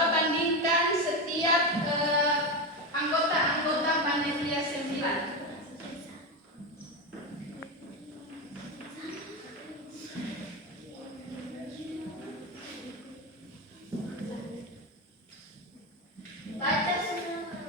Coba bandingkan setiap anggota-anggota panitia 9. Baca semua.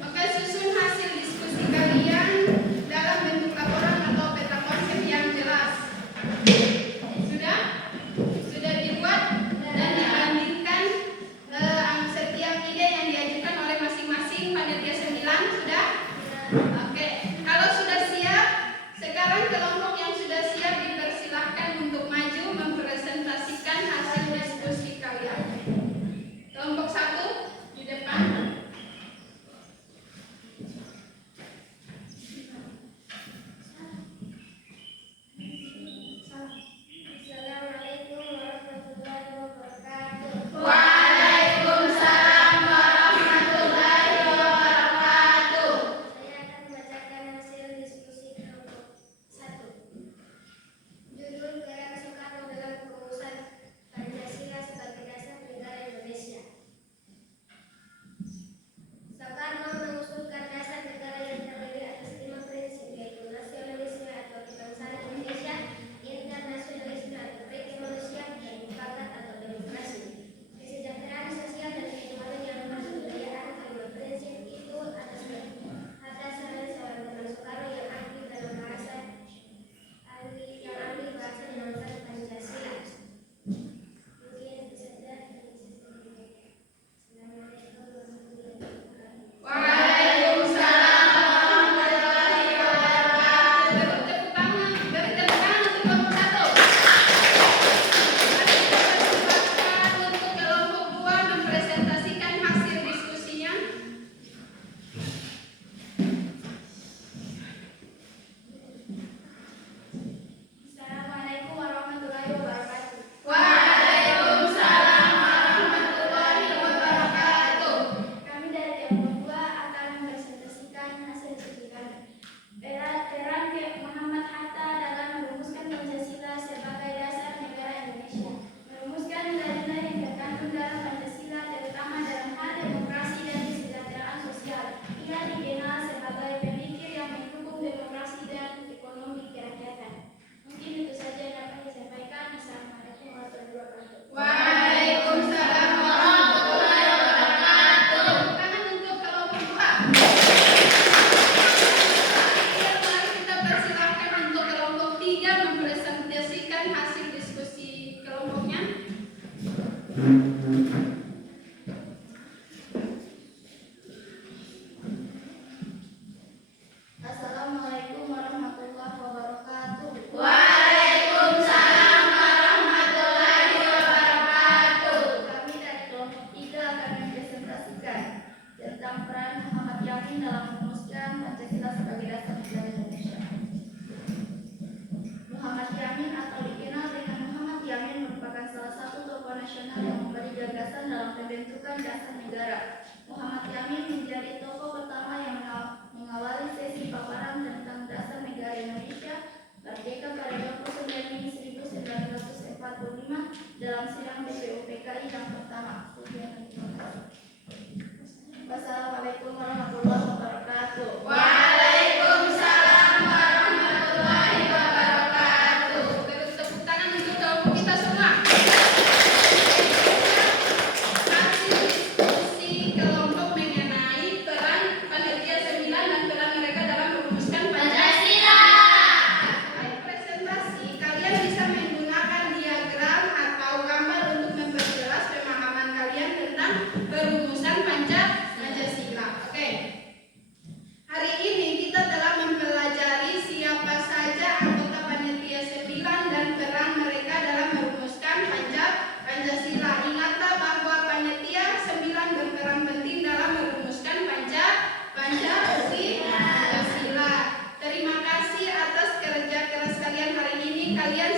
Maka susun hasil diskusi kalian dalam bentuk laporan atau peta konsep yang jelas. Sudah? Sudah dibuat dan dibandingkan setiap ide yang diajukan oleh masing-masing panitia 9. Sudah? Oke. Kalau sudah siap, sekarang kelompok yang sudah siap dipersilahkan untuk maju mempresentasikan hasil diskusi kalian. Kelompok 1 di depan. Assalamualaikum warahmatullahi wabarakatuh. Waalaikumsalam warahmatullahi wabarakatuh. Saya akan membacakan hasil diskusi kelompok 1. Judul Gerak Soekarno dalam Perumusan Pancasila sebagai Dasar Negara Indonesia. Soekarno mengusulkan dasar negara yang terdiri atas 5 prinsip, yaitu nasionalisme atau kebangsaan Indonesia, internasionalisme atau kemanusiaan, dan mufakat atau demokrasi. Kesejahteraan sosial dan kehidupan yang kebudayaan. Kelima prinsip itu atas dasar seorang teman Soekarno yang ahli dalam bahasa dan bahasa Pancasila. Mungkin bisa Assalamualaikum warahmatullahi wabarakatuh. Waalaikumsalam warahmatullahi wabarakatuh. Beri tepuk tangan untuk kelompok 1. Mari kita persilahkan untuk kelompok 2 mempresentasikan hasil diskusinya. Assalamualaikum warahmatullahi wabarakatuh. Waalaikumsalam warahmatullahi wabarakatuh. Kami dari kelompok 2 akan mempresentasikan hasil diskusi kami. Peran Muhammad Hatta dalam merumuskan Pancasila sebagai dasar negara Indonesia. Merumuskan nilai-nilai yang terkandung dalam Pancasila, terutama dalam hal demokrasi dan kesejahteraan sosial. Ia dikenal sebagai pemikir yang mendukung demokrasi dan ekonomi kerakyatan. Mungkin itu saja yang dapat disampaikan. Assalamualaikum warahmatullahi wabarakatuh. Waalaikumsalam warahmatullahi wabarakatuh. Tepuk tangan untuk kelompok 2. Mari kita persilahkan untuk kelompok 3 mempresentasikan hasil diskusi kelompoknya. Assalamualaikum warahmatullahi wabarakatuh. Waalaikumsalam warahmatullahi wabarakatuh. Kami dari kelompok 3 akan mempresentasikan tentang peran Muhammad Yamin dalam merumuskan Pancasila sebagai dasar negara Indonesia. Muhammad Yamin atau dikenal dengan Muhammad Yamin merupakan salah satu tokoh nasional yang memberi gagasan dalam pembentukan dasar negara. Muhammad Yamin menjadi tokoh pertama yang mengawali sesi paparan tentang dasar negara Indonesia merdeka pada 29 Mei 1945 dalam sidang BPUPKI yang pertama. Wassalamualaikum warahmatullahi wabarakatuh. Waalaikumsalam warahmatullahi wabarakatuh. Beri tepuk tangan untuk kelompok kita semua. Hasil diskusi kelompok mengenai peran panitia 9 dan peran mereka dalam merumuskan Pancasila. Selain presentasi, kalian bisa menggunakan diagram atau gambar untuk memperjelas pemahaman kalian kalian